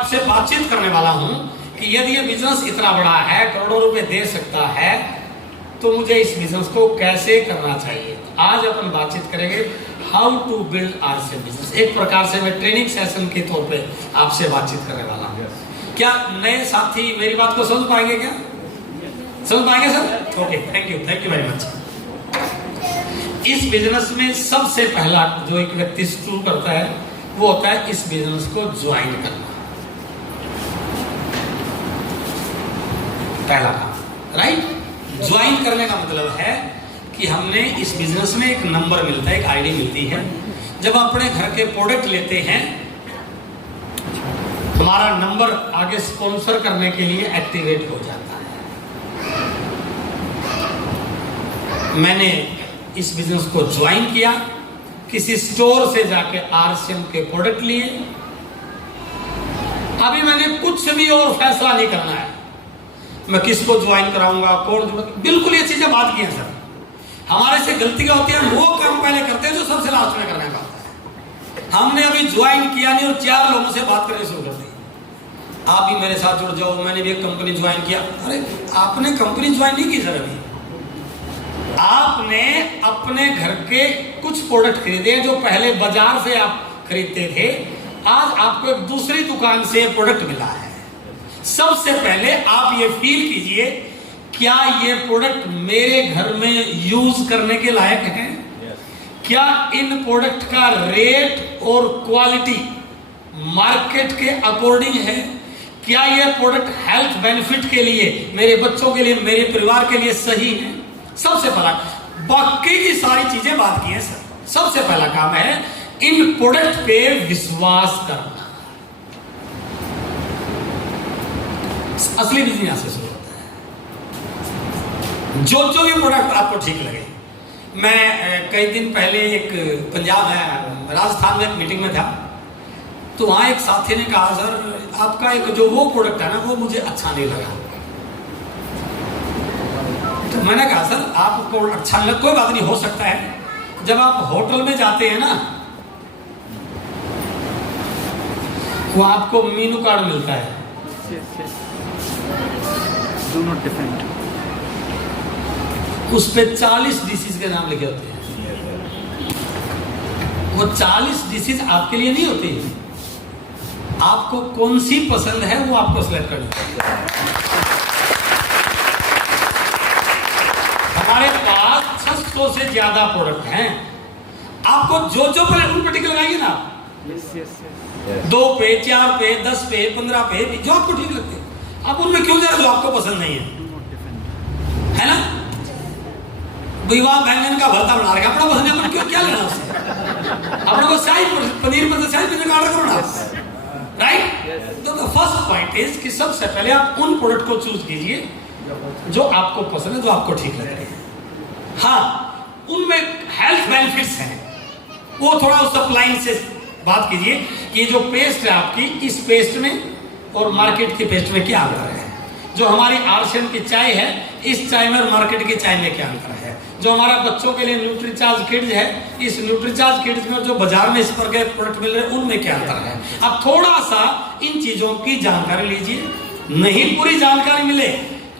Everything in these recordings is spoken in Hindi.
आपसे बातचीत करने वाला हूं कि यदि ये बिजनेस इतना बड़ा है, करोड़ों रुपए दे सकता है, तो मुझे इस बिजनेस को कैसे करना चाहिए। आज अपन बातचीत करेंगे how to build RCM business. एक प्रकार से मैं ट्रेनिंग सेशन के तौर पे आपसे बातचीत करने वाला हूं। क्या नए साथी मेरी बात को समझ पाएंगे? क्या समझ पाएंगे sir? Okay, thank you very much. इस बिजनेस में सबसे पहला जो एक व्यक्ति शुरू करता है वो होता है इस बिजनेस को ज्वाइन करना। पहला काम, राइट? ज्वाइन करने का मतलब है कि हमने इस बिजनेस में एक नंबर मिलता है, एक आईडी मिलती है। जब अपने घर के प्रोडक्ट लेते हैं, हमारा नंबर आगे स्पॉन्सर करने के लिए एक्टिवेट हो जाता है। मैंने इस बिजनेस को ज्वाइन किया, किसी स्टोर से जाके आरसीएम के प्रोडक्ट लिए। अभी मैंने कुछ भी और फैसला नहीं करना है, मैं किसको ज्वाइन कराऊंगा, कौन, बिल्कुल ये चीजें बात की हैं सर। हमारे से गलतियां होती हैं, वो काम पहले करते हैं जो सबसे लास्ट में करने का होता है। हमने अभी ज्वाइन किया नहीं और 4 लोगों से बात करनी शुरू कर दी। आप भी मेरे साथ जुड़ जाओ, मैंने भी एक कंपनी ज्वाइन किया। अरे आपने कंपनी ज्वाइन नहीं की सर, अभी आपने अपने घर के कुछ प्रोडक्ट खरीदे जो पहले बाजार से आप खरीदते थे। आज आपको एक दूसरी दुकान से प्रोडक्ट मिला है। सबसे पहले आप ये फील कीजिए, क्या ये प्रोडक्ट मेरे घर में यूज करने के लायक है? क्या इन प्रोडक्ट का रेट और क्वालिटी मार्केट के अकॉर्डिंग है? क्या ये प्रोडक्ट हेल्थ बेनिफिट के लिए, मेरे बच्चों के लिए, मेरे परिवार के लिए सही है? सबसे पहला, बाकी की सारी चीजें बात की है सर। सबसे पहला काम है इन प्रोडक्ट पे विश्वास करना। असली बिजनेस यहां से शुरू होता है। जो भी प्रोडक्ट आपको ठीक लगे। मैं कई दिन पहले एक पंजाब है, राजस्थान में एक मीटिंग में था, तो वहां एक साथी ने कहा सर आपका एक जो वो प्रोडक्ट है ना वो मुझे अच्छा नहीं लगा। तो मैंने कहा सर आपको अच्छा नहीं लगा, कोई बात नहीं, हो सकता है जब आप होटल में जाते हैं ना, वो आपको मेनू कार्ड मिलता है। Do not defend. उस पे 40 डिशेज के नाम लिखे होते हैं। वो 40 डिशेज आपके लिए नहीं होती, आपको कौन सी पसंद है वो आपको सिलेक्ट करनी है। हमारे पास 600 से ज्यादा प्रोडक्ट हैं, आपको जो पहले उन पे टिक लगाइए ना। Yes. 2 पे, 4 पे, 10 पे, 15 पे, जो आपको ठीक लगते हैं आप उनमें क्यों जाए जो आपको पसंद नहीं है, Do not defend. है ना? विवाह बैंगन का भरता बना रखा, अपना पसंद है, अपन क्यों क्या लेना उससे? अपने को शाही पनीर पसंद, शाही पनीर का ऑर्डर करो ना, राइट? तो फर्स्ट पॉइंट इज कि सबसे पहले आप उन प्रोडक्ट को चूज कीजिए जो आपको पसंद है, जो आपको ठीक लगे। हाँ, उनमें हेल्थ बेनिफिट्स हैं, वो थोड़ा उस सप्लाई से बात कीजिए कि जो पेस्ट है आपकी, इस पेस्ट में और मार्केट की पेस्ट में क्या अंतर है? जो हमारी आरसीएम की चाय है, इस चाय में और मार्केट की चाय में क्या अंतर है? जो हमारा बच्चों के लिए न्यूट्रीचार्ज किड्स है, इस न्यूट्रीचार्ज किड्स में जो बाजार में इस पर के प्रोडक्ट मिल रहे हैं उनमें क्या अंतर है? अब थोड़ा सा इन चीजों की जानकारी लीजिए। नहीं पूरी जानकारी मिले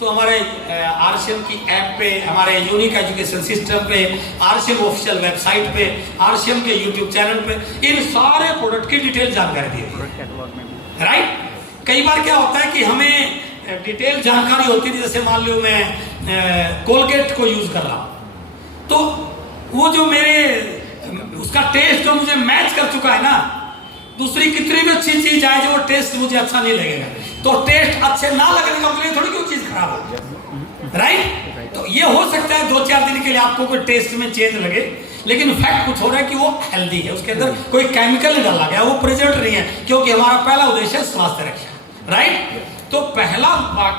तो हमारे आरसीएम की ऐप पे, हमारे यूनिक एजुकेशन सिस्टम पे, आरसीएम ऑफिशियल वेबसाइट पे, आरसीएम के यूट्यूब चैनल पे इन सारे प्रोडक्ट की डिटेल जानकारी दी है, राइट? कई बार क्या होता है कि हमें डिटेल जानकारी होती थी, जैसे मान लो मैं कोलगेट को यूज कर रहा हूं, तो वो जो मेरे उसका टेस्ट जो मुझे मैच कर चुका है ना, दूसरी कितनी भी अच्छी चीज आए जो टेस्ट मुझे अच्छा नहीं लगेगा, तो टेस्ट अच्छे ना लगने का मतलब थोड़ी कोई चीज खराब हो, राइट? तो ये हो सकता है 2-4 दिन के लिए आपको कोई टेस्ट में चेंज लगे, लेकिन फैक्ट कुछ हो रहा है कि वो हेल्दी है, उसके अंदर कोई केमिकल नहीं डाला गया, वो प्रिजर्व नहीं है, क्योंकि हमारा पहला उद्देश्य है स्वास्थ्य रक्षा, राइट? तो पहला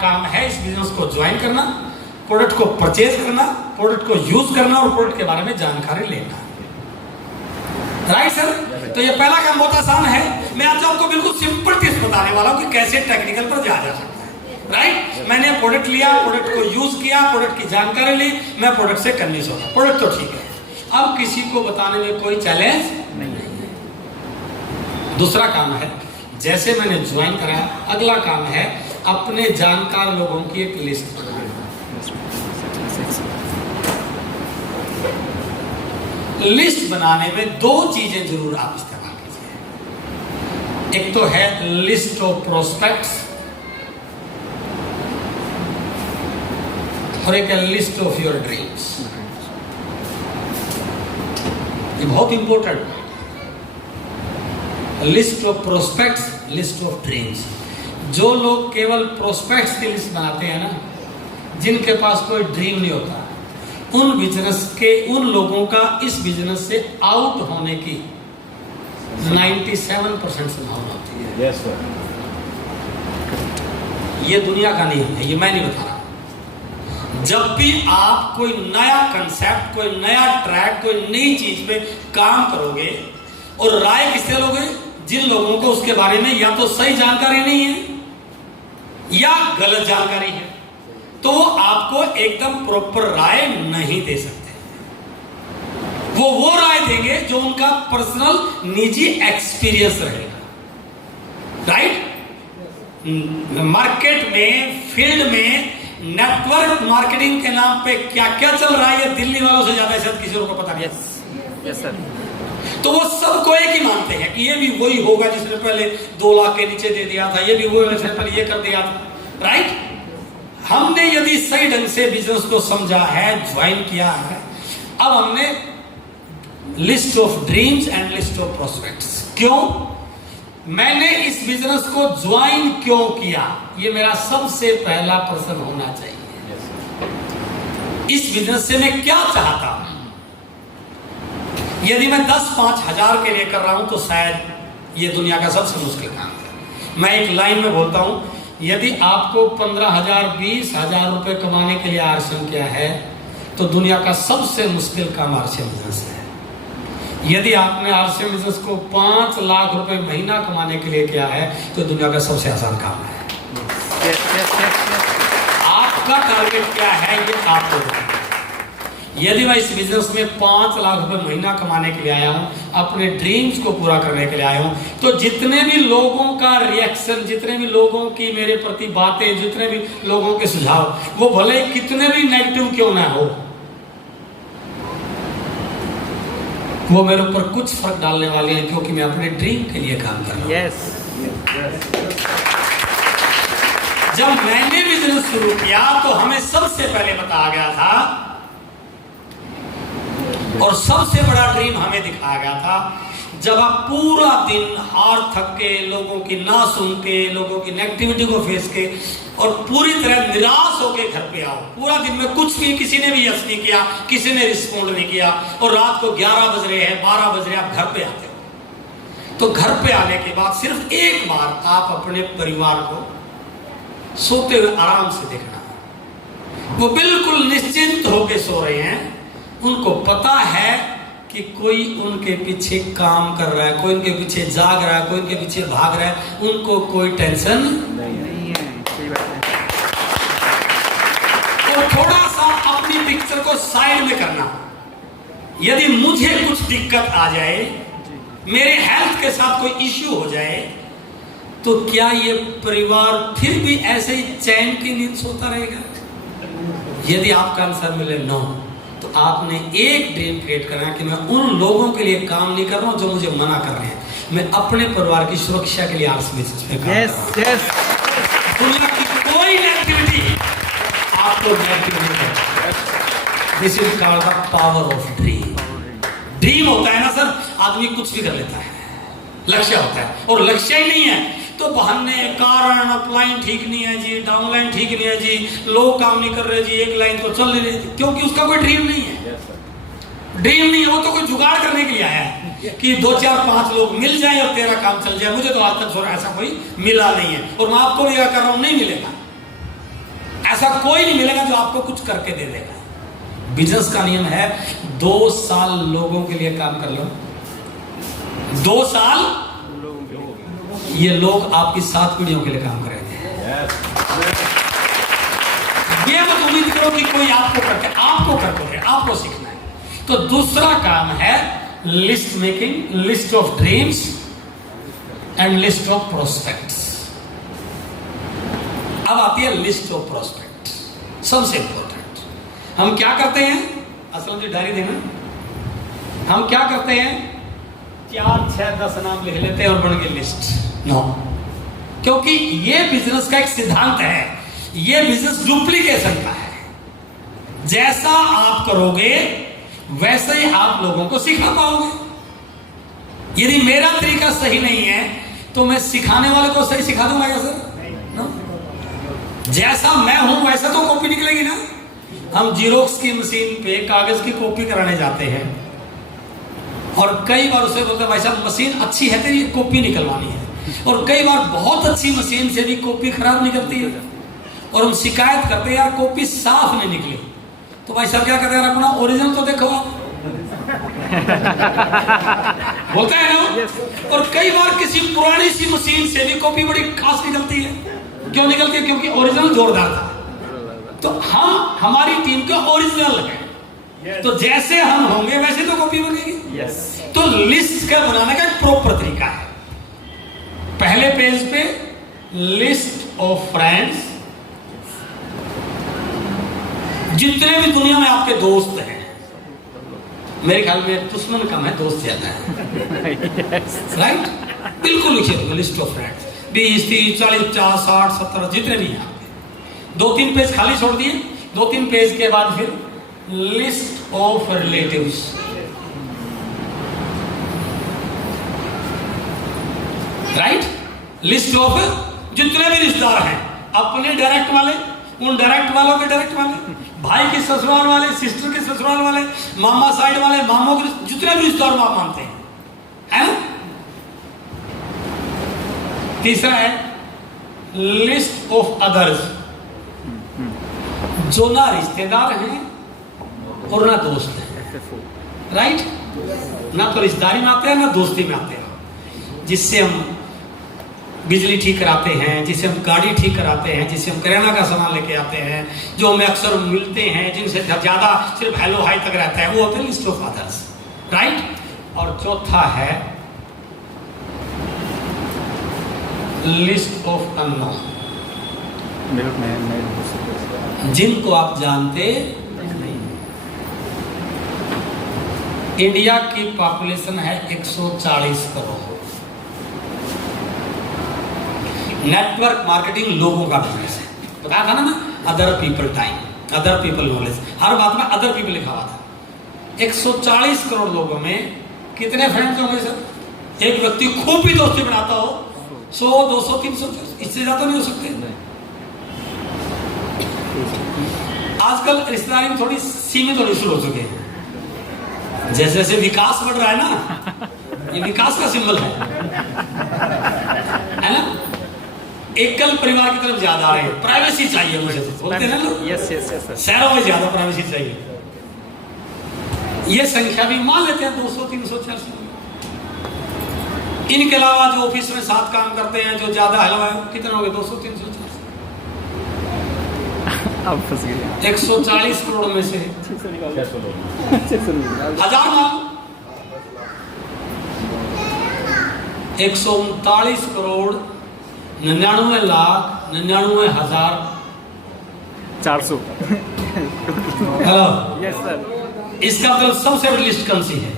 काम है इस बिजनेस को ज्वाइन करना, प्रोडक्ट को परचेज करना, प्रोडक्ट को यूज करना और प्रोडक्ट के बारे में जानकारी लेना, राइट सर? तो ये पहला काम बहुत आसान है। मैं आज आपको बिल्कुल सिंपल टिप्स बताने वाला हूं कि कैसे टेक्निकल पर जाया जा सकता है, राइट? मैंने प्रोडक्ट लिया, प्रोडक्ट को यूज किया, प्रोडक्ट की जानकारी ली, मैं प्रोडक्ट से कन्विंस हो गया, प्रोडक्ट तो ठीक है, अब किसी को बताने में कोई चैलेंज नहीं है। दूसरा काम है जैसे मैंने ज्वाइन कराया, अगला काम है अपने जानकार लोगों की एक लिस्ट बनाना। लिस्ट बनाने में दो चीजें जरूर आप इस्तेमाल कीजिए। एक तो है लिस्ट ऑफ प्रोस्पेक्ट्स और एक है लिस्ट ऑफ योर ड्रीम्स। ये बहुत इंपॉर्टेंट है। List of prospects, list of dreams. जो लोग केवल प्रोस्पेक्ट्स की लिस्ट बनाते हैं ना, जिनके पास कोई ड्रीम नहीं होता, उन बिजनेस के, उन लोगों का इस बिजनेस से आउट होने की 97% संभावना होती है। Yes, sir. ये दुनिया का नियम है, ये मैं नहीं बता रहा। जब भी आप कोई नया कंसेप्ट, कोई नया ट्रैक, कोई नई चीज पे काम करोगे, और राय किससे लोगे? जिन लोगों को उसके बारे में या तो सही जानकारी नहीं है या गलत जानकारी है, तो वो आपको एकदम प्रॉपर राय नहीं दे सकते। वो राय देंगे जो उनका पर्सनल निजी एक्सपीरियंस रहेगा। राइट? मार्केट में, फील्ड में, नेटवर्क मार्केटिंग के नाम पे क्या क्या चल रहा है, ये दिल्ली वालों से ज्यादा शायद किसी को पता नहीं। Yes sir. तो वो सबको एक ही मानते हैं कि ये भी वही होगा जिसने पहले 2 लाख के नीचे दे दिया था, ये भी वही जिसने पहले ये कर दिया था। राइट? हमने यदि सही ढंग से बिजनेस को समझा है, ज्वाइन किया है, अब हमने list of dreams and list of prospects. क्यों मैंने इस बिजनेस को ज्वाइन क्यों किया, ये मेरा सबसे पहला प्रश्न होना चाहिए। इस बिजनेस से मैं क्या चाहता हूं? यदि मैं 10-5 हजार के लिए कर रहा हूं तो शायद ये दुनिया का सबसे मुश्किल काम है। मैं एक लाइन में बोलता हूं, यदि आपको 15,000 20,000 रुपए कमाने के लिए आरसीएम किया है तो दुनिया का सबसे मुश्किल काम आरसीएम बिजनेस है। यदि आपने आरसीएम बिजनेस को 5 लाख रुपए महीना कमाने के लिए किया है तो दुनिया का सबसे आसान काम है। आपका टारगेट क्या है ये आपको बताना। यदि मैं इस बिजनेस में 5 लाख रुपए महीना कमाने के लिए आया हूं, अपने ड्रीम्स को पूरा करने के लिए आया हूं, तो जितने भी लोगों का रिएक्शन, जितने भी लोगों की मेरे प्रति बातें, जितने भी लोगों के सुझाव, वो भले कितने भी नेगेटिव क्यों ना हो, वो मेरे ऊपर कुछ फर्क डालने वाले हैं, क्योंकि मैं अपने ड्रीम के लिए काम कर रहा हूं। यस। जब मैंने बिजनेस शुरू किया तो हमें सबसे पहले बताया गया था, और सबसे बड़ा ड्रीम हमें दिखाया गया था, जब आप पूरा दिन हार थक के, लोगों की ना सुन के, लोगों की नेगेटिविटी को फेस के, और पूरी तरह निराश होके घर पे आओ, पूरा दिन में कुछ भी, किसी ने भी यस नहीं किया, किसी ने रिस्पॉन्ड नहीं किया, और रात को 11 बज रहे हैं, 12 बज रहे हैं, आप घर पे आते हो। तो घर पे आने के बाद सिर्फ एक बार आप अपने परिवार को सोते हुए आराम से देखना, वो बिल्कुल निश्चिंत होके सो रहे हैं, उनको पता है कि कोई उनके पीछे काम कर रहा है, कोई उनके पीछे जाग रहा है, कोई उनके पीछे भाग रहा है, उनको कोई टेंशन नहीं है। सही बात है। तो थोड़ा सा अपनी पिक्चर को साइड में करना। यदि मुझे कुछ दिक्कत आ जाए, मेरे हेल्थ के साथ कोई इश्यू हो जाए, तो क्या ये परिवार फिर भी ऐसे ही चैन की नींद सोता रहेगा? यदि आपका आंसर मिले नो, तो आपने एक ड्रीम क्रिएट करना है कि मैं उन लोगों के लिए काम नहीं कर रहा हूं जो मुझे मना कर रहे हैं, मैं अपने परिवार की सुरक्षा के लिए आरसीएम में काम कर रहा हूं। दुनिया की कोई नेगेटिविटी आपको नेगेटिव नहीं करता। This is called the power of dream. Dream होता है ना सर, आदमी कुछ भी कर लेता है, लक्ष्य होता है, और लक्ष्य ही नहीं है तो बहाने, कारण, अपलाइन ठीक नहीं है जी, डाउनलाइन ठीक नहीं है जी, लोग काम नहीं कर रहे जी, एक लाइन तो चल नहीं रही, क्योंकि उसका कोई ड्रीम नहीं है। ड्रीम नहीं है, वो तो कोई जुगाड़ करने के लिए आया है कि 2 4 5 लोग मिल जाए और तेरा काम चल जाए। मुझे तो आज तक ऐसा कोई मिला नहीं है, और मैं आपको भी कर रहा हूं, नहीं मिलेगा। ऐसा कोई नहीं मिलेगा जो आपको कुछ करके दे देगा। बिजनेस का नियम है 2 साल लोगों के लिए काम कर लो, 2 साल ये लोग आपकी 7 पीढ़ियों के लिए काम करेंगे। ये मत उम्मीद करो कि कोई आपको करके, आपको करके दे, आपको सीखना है। तो दूसरा काम है list making, list of dreams and list of prospects. अब आती है लिस्ट ऑफ प्रोस्पेक्ट, सबसे इंपॉर्टेंट। हम क्या करते हैं, असलम जी डायरी देना, हम क्या करते हैं 4, 6, 10 नाम लिख लेते हैं और बन गई लिस्ट। नो, क्योंकि ये बिजनेस का एक सिद्धांत है, ये बिजनेस डुप्लीकेशन का है। जैसा आप करोगे वैसे ही आप लोगों को सिखा पाओगे। यदि मेरा तरीका सही नहीं है तो मैं सिखाने वाले को सही सिखा दूंगा क्या सर? जैसा मैं हूं वैसा तो कॉपी निकलेगी ना। हम जीरोक्स की मशीन पे कागज की कॉपी कराने जाते हैं और कई बार उसे बोलते हैं भाई साहब मशीन अच्छी है तेरी कॉपी निकलवानी है, और कई बार बहुत अच्छी मशीन से भी कॉपी खराब निकलती है और हम शिकायत करते हैं यार कॉपी साफ नहीं निकली। तो भाई साहब क्या कहते हैं, अपना ओरिजिनल तो देखो आप। बोलते हैं ना। और कई बार किसी पुरानी सी मशीन से भी कॉपी बड़ी खास निकलती है। क्यों निकलती है? क्योंकि ओरिजिनल जोरदार था। तो हम हमारी टीम के ओरिजिनल है, तो जैसे हम होंगे वैसे तो कॉपी बनेगी। तो लिस्ट का बनाने का एक प्रॉपर तरीका है। पहले पेज पे लिस्ट ऑफ फ्रेंड्स, जितने भी दुनिया में आपके दोस्त हैं। मेरे ख्याल में दुश्मन कम है, दोस्त ज्यादा है। राइट? बिल्कुल लिखिए लिस्ट ऑफ फ्रेंड्स, 20, 30, 40, 50, 60, 70 जितने भी हैं आपके। 2-3 पेज खाली छोड़ दिए। 2-3 पेज के बाद फिर list of relatives, right? List of जितने भी रिश्तेदार हैं, अपने डायरेक्ट वाले, उन डायरेक्ट वालों के डायरेक्ट वाले, भाई के ससुराल वाले, सिस्टर के ससुराल वाले, मामा साइड वाले, मामों के, जितने भी रिश्तेदार आप मानते हैं, है ना? तीसरा है लिस्ट ऑफ अदर्स, जो ना रिश्तेदार हैं और ना दोस्त हैं। राइट? ना तो रिश्तेदारी में आते हैं ना दोस्ती में आते हैं। जिससे हम बिजली ठीक कराते हैं, जिससे हम गाड़ी ठीक कराते हैं, जिससे हम किराना का सामान लेके आते हैं, जो हमें अक्सर मिलते हैं, जिनसे ज्यादा सिर्फ हेलो हाई तक रहता है, वो होते हैं लिस्ट ऑफ अदर्स। राइट? और चौथा है लिस्ट ऑफ अननोन, जिनको आप जानते नहीं। इंडिया की पॉपुलेशन है 140 करोड़। नेटवर्क मार्केटिंग लोगों का बिजनेस है, बताया था ना, other people time, other people knowledge, हर बात में अदर पीपल लिखा हुआ था। 140 करोड़ लोगों में कितने फ्रेंड्स होंगे सर? एक व्यक्ति खूब भी दोस्ती बनाता हो 100, 200, 300, इससे ज्यादा नहीं हो सकते। आजकल रिश्तेदारी में थोड़ी सीमित होनी शुरू हो चुके हैं। जैसे जैसे विकास बढ़ रहा है ना, ये विकास का सिंबल है ना? एकल परिवार की तरफ ज्यादा आ रहे हैं। प्राइवेसी चाहिए मुझे, तो बोलते हैं लोग। यस शहरों में ज्यादा प्राइवेसी चाहिए। ये संख्या भी मान लेते हैं 200, 300, 400। इनके अलावा जो ऑफिस में साथ काम करते हैं, जो ज्यादा हलवा है, कितने हो गए? 200, 300, 400। अब फंस गए। 140 करोड़ में से 1000 मान, 139 करोड़ 99,99,000 400। Hello, yes sir. इसका मतलब सबसे बड़ी लिस्ट कौन सी है?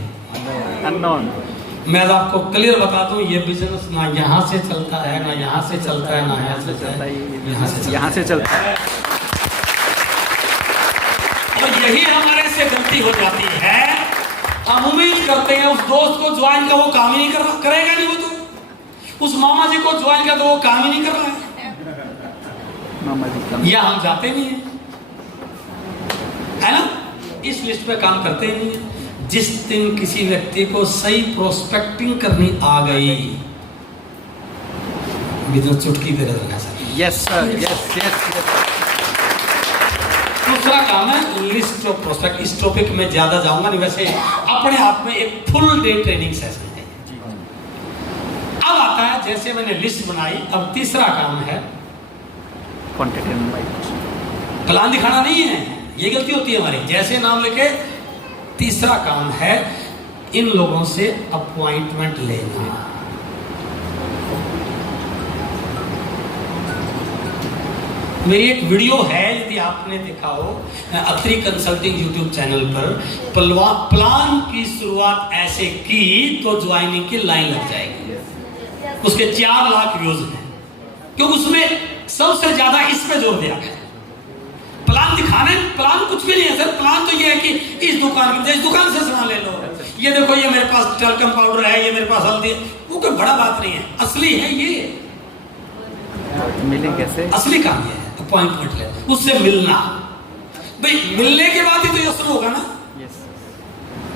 अननोन। मैं आपको क्लियर बता दूं, ये बिजनेस ना यहाँ से चलता है, ना यहाँ से चलता है, ना यहाँ से चलता है, यहाँ से चलता है। और यही हमारे से गलती हो जाती है। हम उम्मीद करते हैं उस दोस्त को ज्वाइन का, वो काम ही नहीं कर रहा, करेगा नहीं वो तो। उस मामा जी को ज्वाइन का तो वो काम ही नहीं कर रहा है, मामा जी का, या हम जाते नहीं है ना? इस लिस्ट पे काम करते ही नहीं है। जिस दिन किसी व्यक्ति को सही प्रोस्पेक्टिंग करनी आ गई, बिजनेस चुटकी दे रहा sir. Yes sir, yes yes. दूसरा काम है लिस्ट ऑफ प्रोस्पेक्ट। इस टॉपिक में ज्यादा जाऊंगा नहीं, वैसे अपने आप में एक फुल डे ट्रेनिंग सेशन है। अब आता है, जैसे मैंने लिस्ट बनाई, अब तीसरा काम है कॉन्टेक्ट इनवाइट। प्लान दिखाना नहीं है, ये गलती होती है हमारी। जैसे नाम लेके, तीसरा काम है इन लोगों से अपॉइंटमेंट लेना। मेरी एक वीडियो है, यदि आपने देखा हो, अत्री कंसल्टिंग यूट्यूब चैनल पर, प्लान की शुरुआत ऐसे की तो ज्वाइनिंग की लाइन लग जाएगी। उसके 4 लाख व्यूज हैं, क्योंकि उसमें सबसे ज्यादा इस पे जोर दिया गया। प्लान दिखाने, प्लान कुछ भी नहीं है सर। प्लान तो ये है कि इस दुकान से सामान ले लो, ये देखो ये मेरे पास टल्कम पाउडर है, ये मेरे पास हल्दी है, वो कोई बड़ा बात नहीं है। असली है ये, मिले कैसे? असली काम ये है, अपॉइंटमेंट ले, उससे मिलना। भाई मिलने के बाद ही तो ये शुरू होगा ना।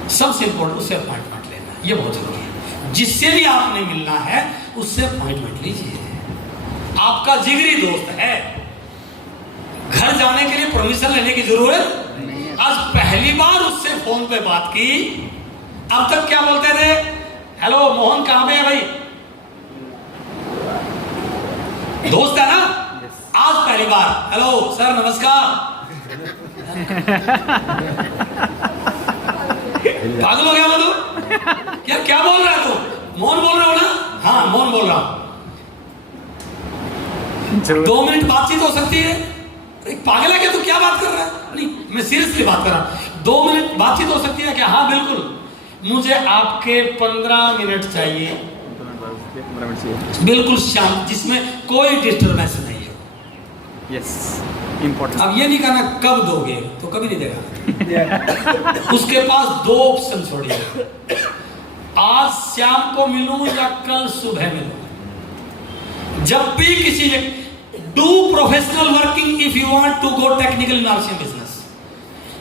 सबसे इंपॉर्टेंट उससे अपॉइंटमेंट लेना, ये बहुत जरूरी है। जिससे भी आपने मिलना है उससे अपॉइंटमेंट लीजिए। आपका जिगरी दोस्त है, घर जाने के लिए परमिशन लेने की जरूरत। आज पहली बार उससे फोन पे बात की, अब तक क्या बोलते थे, हेलो मोहन कहां पे है भाई, दोस्त है ना। आज पहली बार हेलो सर नमस्कार। पागल हो गया मतलब, क्या बोल रहा है तू? मोहन बोल रहे हो ना? हाँ मोहन बोल रहा हूं। 2 मिनट बातचीत हो सकती है। पागल है क्या तू, क्या बात कर रहा है? नहीं, मैं सीरियसली बात कर रहा हूं। 2 मिनट बातचीत हो सकती है क्या? हाँ बिल्कुल। मुझे आपके 15 मिनट चाहिए, बिल्कुल शांत, जिसमें कोई डिस्टर्बेंस नहीं है। Yes, important. अब ये नहीं कहना कब दोगे, तो कभी नहीं देगा। उसके पास 2 ऑप्शन छोड़िए, आज शाम को मिलूं या कल सुबह मिलूं। जब भी किसी ने do professional working if you want to go technical in RCM business.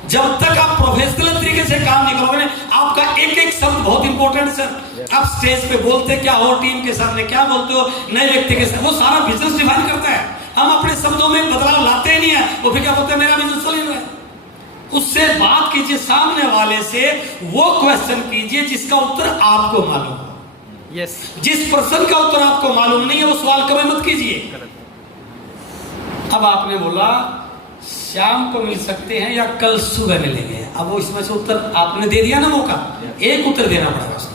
जब तक आप प्रोफेशनल तरीके से काम नहीं करोगे, आपका एक एक शब्द बहुत इंपॉर्टेंट सर। आप स्टेज पे बोलते क्या हो, टीम के सामने क्या बोलते हो, नए व्यक्ति के साथ, वो सारा बिजनेस डिफाइन करता है। हम अपने शब्दों में बदलाव लाते ही नहीं है, वो फिर क्या बोलते हैं, मेरा बिजनेस चल ही रहा है। उससे बात कीजिए, सामने वाले से वो क्वेश्चन कीजिए जिसका उत्तर आपको मालूम हो। यस, जिस पर्सन का उत्तर आपको मालूम नहीं है वो सवाल कभी मत कीजिए। अब आपने बोला शाम को मिल सकते हैं या कल सुबह मिलेंगे, अब वो इसमें से उत्तर आपने दे दिया ना, मौका एक उत्तर देना पड़ेगा उसको।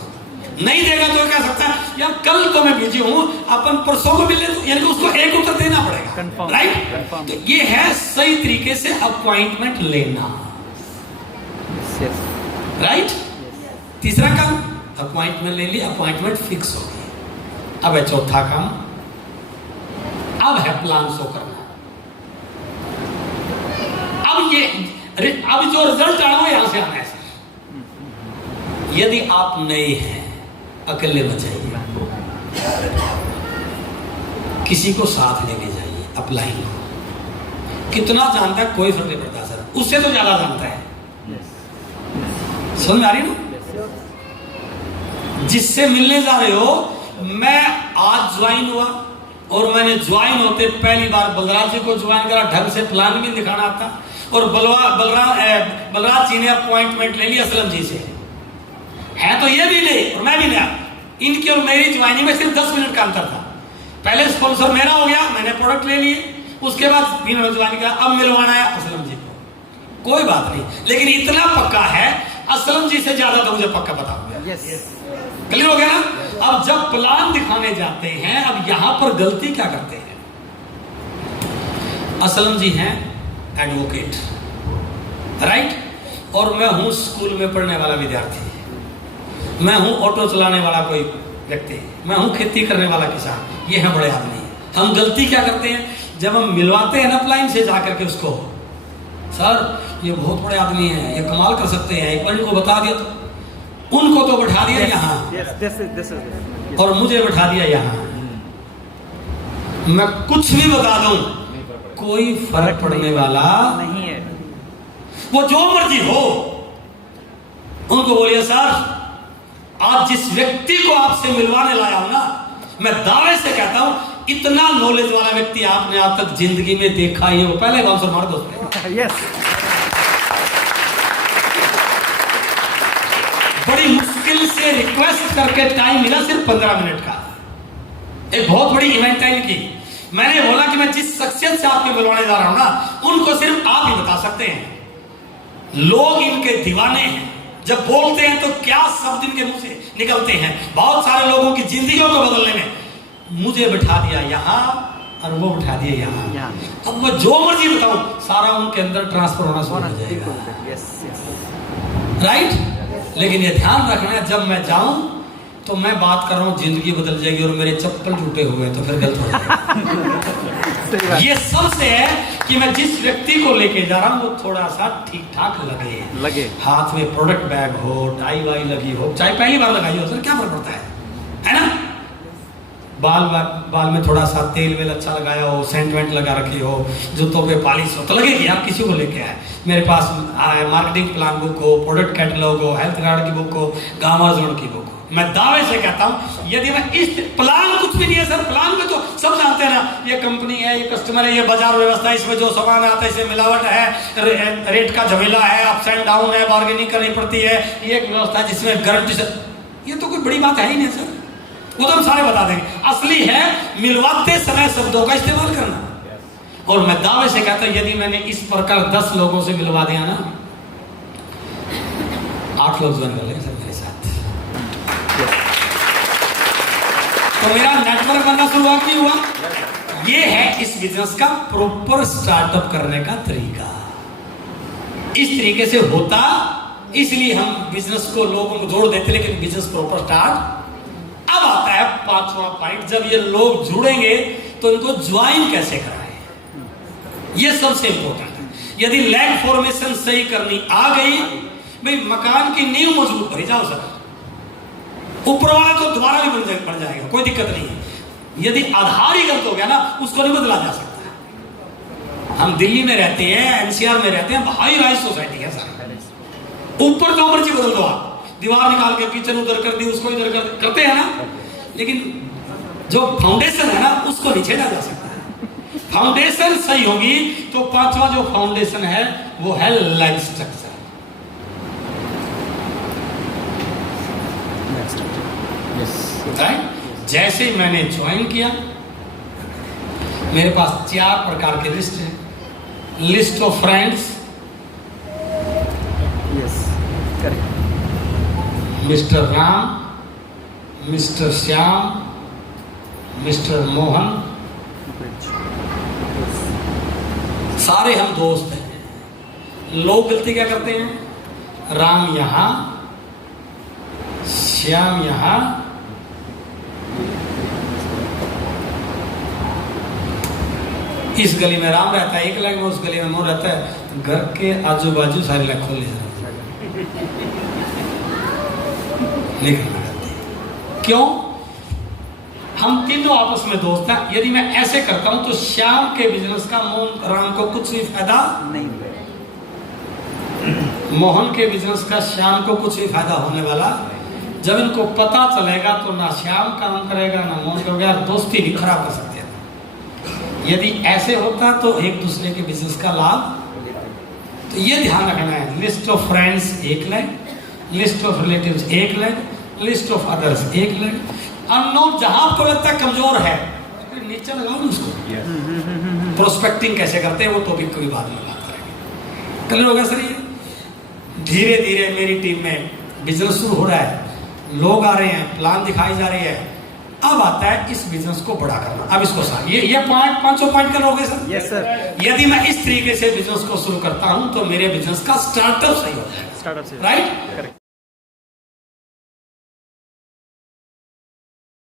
नहीं देगा तो क्या सकता है, यार कल तो मैं बिजी हूं, अपन परसों को मिलने, तो यानी उसको एक उत्तर देना पड़ेगा। राइट, तो ये है सही तरीके से अपॉइंटमेंट लेना। राइट, तीसरा काम, अपॉइंटमेंट ले ली, अपॉइंटमेंट फिक्स हो गई। अब है चौथा काम, अब है प्लान शो करना। अब जो रिजल्ट आना है यहां से आना है सर। यदि आप नए हैं, अकेले मत जाइए, किसी को साथ लेके जाइए। अपलाइन कितना जानता है कोई फर्क नहीं पड़ता सर, उससे तो ज्यादा जानता है। समझ आ रही ना? जिससे मिलने जा रहे हो, मैं आज ज्वाइन हुआ और मैंने ज्वाइन होते पहली बार बलराज जी को ज्वाइन करा, ढंग से प्लान भी दिखाना आता, और बलराज जी ने अपॉइंटमेंट ले लिया असलम जी से। है तो ये भी नहीं और मैं भी नया, इनकी और मेरी ज्वाइनिंग में सिर्फ 10 मिनट का अंतर था। पहले स्पॉन्सर मेरा हो गया, मैंने प्रोडक्ट ले लिए, उसके बाद भी मैंने ज्वाइन किया, अब मिलवाना है असलम जी को। कोई बात नहीं, लेकिन इतना पक्का है, असलम जी से ज्यादा तो मुझे पक्का पता हो गया। क्लियर हो गया ना? अब जब प्लान दिखाने जाते हैं, अब यहां पर गलती क्या करते हैं? असलम जी हैं एडवोकेट, राइट, और मैं हूं स्कूल में पढ़ने वाला विद्यार्थी, मैं हूं ऑटो चलाने वाला कोई व्यक्ति, मैं हूं खेती करने वाला किसान। ये है बड़े आदमी। हम गलती क्या करते हैं, जब हम मिलवाते हैं ना अपलाइन से जाकर के उसको, सर ये बहुत बड़े आदमी हैं, ये कमाल कर सकते हैं, एक बार इनको बता दिया तो उनको तो बैठा दिया यहाँ, और मुझे बैठा दिया यहाँ। मैं कुछ भी बता दूं, कोई फर्क पड़ने वाला नहीं है, वो जो मर्जी हो। उनको बोलिए सर, आज जिस व्यक्ति को आपसे मिलवाने लाया हूं ना, मैं दावे से कहता हूं इतना नॉलेज वाला व्यक्ति आपने आज तक जिंदगी में देखा ही हो। पहले बाउंसर मार दो। यस, बड़ी मुश्किल से रिक्वेस्ट करके टाइम मिला, सिर्फ 15 मिनट का, एक बहुत बड़ी इवेंट टाइम की। मैंने बोला कि मैं जिस शख्सियत से आपके मिलवाने जा रहा हूं ना, उनको सिर्फ आप ही बता सकते हैं। लोग इनके दीवाने हैं, जब बोलते हैं तो क्या शब्द इनके मुंह से निकलते हैं। बहुत सारे लोगों की जिंदगियों को बदलने में मुझे बिठा दिया यहाँ, और वो उठा दिए यहाँ। यहाँ। अब मैं जो मर्जी बताऊं सारा उनके अंदर ट्रांसफर होना शुरू हो जाएगा, यस यस राइट। लेकिन ये ध्यान रखना है, जब मैं जाऊं तो मैं बात कर रहा हूँ जिंदगी बदल जाएगी और मेरे चप्पल टूटे हुए तो फिर गलत हो जाएगा। ये सबसे है कि मैं जिस व्यक्ति को लेके जा रहा हूँ वो थोड़ा सा ठीक ठाक लगे, हाथ में प्रोडक्ट बैग हो, टाई वाई लगी हो, चाहे पहली बार लगाई हो, सर क्या फर्क पड़ता है ना। बाल में थोड़ा सा तेल वेल अच्छा लगाया हो, सेंट वेंट लगा रखी हो, जूतों पे पॉलिश हो, तो लगेगी आप किसी को लेके आए। मेरे पास मार्केटिंग प्लान बुक हो, प्रोडक्ट कैटलॉग हो, हेल्थ कार्ड की बुक हो, गामा जोन की बुक हो, मैं दावे से कहता हूं यदि मैं इस प्लान कुछ भी नहीं है सर, प्लान में तो सब जानते हैं ना, ये कंपनी है, ये कस्टमर है, ये बाजार व्यवस्था है, इसमें जो सामान आता है इसमें मिलावट है, रेट का झमेला है, अप्स एंड डाउन है, बार्गेनिंग करनी पड़ती है, ये एक व्यवस्था है जिसमें गारंटी से, ये तो कोई बड़ी बात है ही नहीं सर, वो तो हम सारे बता देंगे। असली है मिलवाते समय शब्दों का इस्तेमाल करना। और मैं दावे से कहता हूं यदि मैंने इस प्रकार 10 लोगों से मिलवा दिया ना, 8 लोग ज्वाइन कर लेंगे सर मेरे साथ। तो मेरा नेटवर्क बनना शुरुआत नहीं हुआ। ये है इस बिजनेस का प्रॉपर स्टार्टअप करने का तरीका। इस तरीके से होता, इसलिए हम बिजनेस को लोगों को जोड़ देते, लेकिन बिजनेस प्रॉपर स्टार्ट। अब आता है 5वां पॉइंट, जब ये लोग जुड़ेंगे तो इनको ज्वाइन कैसे कराएं, ये सबसे इंपॉर्टेंट है। यदि लैग फॉर्मेशन सही करनी आ गई, भाई मकान की नींव मजबूत करी जाओ सर, ऊपर वाला तो दोबारा भी बन जाएगा, कोई दिक्कत नहीं है। यदि आधार ही गलत हो गया ना, उसको नहीं बदला जा सकता। हम दिल्ली में रहते हैं, एनसीआर में रहते हैं, हाई राइज सोसाइटी है सर, ऊपर जो मर्जी बदल दो आप, दीवार निकाल के किचन उधर कर दी, उसको इधर करते हैं ना, लेकिन जो फाउंडेशन है ना उसको नहीं छेड़ा जा सकता है। फाउंडेशन सही होगी तो 5वां जो फाउंडेशन है वो है लाइफ स्ट्रक्चर। जैसे ही मैंने ज्वाइन किया, मेरे पास 4 प्रकार के लिस्ट है। List of friends, yes correct, mister Ram, mister Shyam, mister Mohan, सारे हम दोस्त हैं। लोग गलती क्या करते हैं, राम यहां, श्याम यहां, इस गली में राम रहता है, एक लाइन में उस गली में मोहन रहता है, घर के आजू बाजू सारे लाइन खोल नहीं करना चाहते। क्यों? हम तीनों आपस में दोस्त हैं। यदि मैं ऐसे करता हूं तो श्याम के बिजनेस का मोहन राम को कुछ भी फायदा नहीं, मोहन के बिजनेस का श्याम को कुछ भी फायदा होने वाला। जब इनको पता चलेगा तो ना श्याम काम करेगा ना मोहन करेगा, दोस्ती भी खराब कर सकते हैं। यदि ऐसे होता तो एक दूसरे के बिजनेस का लाभ, तो ये ध्यान रखना है। List of friends 1 line, list of relatives 1 line, list of others 1 line. Unknown जहां आपको लगता है कमजोर है नीचे लगाओ उसको। प्रोस्पेक्टिंग कैसे करते हैं वो टॉपिक को भी बाद में बात करेंगे। क्लियर होगा सर? ये धीरे धीरे मेरी टीम में बिजनेस शुरू हो रहा है, लोग आ रहे हैं, प्लान दिखाई जा रही है। अब आता है इस बिजनेस को बड़ा करना। अब इसको सर ये पॉइंट 500 पॉइंट कर लोगे सर? Yes sir. यदि मैं इस तरीके से बिजनेस को शुरू करता हूं तो मेरे बिजनेस का स्टार्टअप सही हो जाएगा, स्टार्टअप से राइट?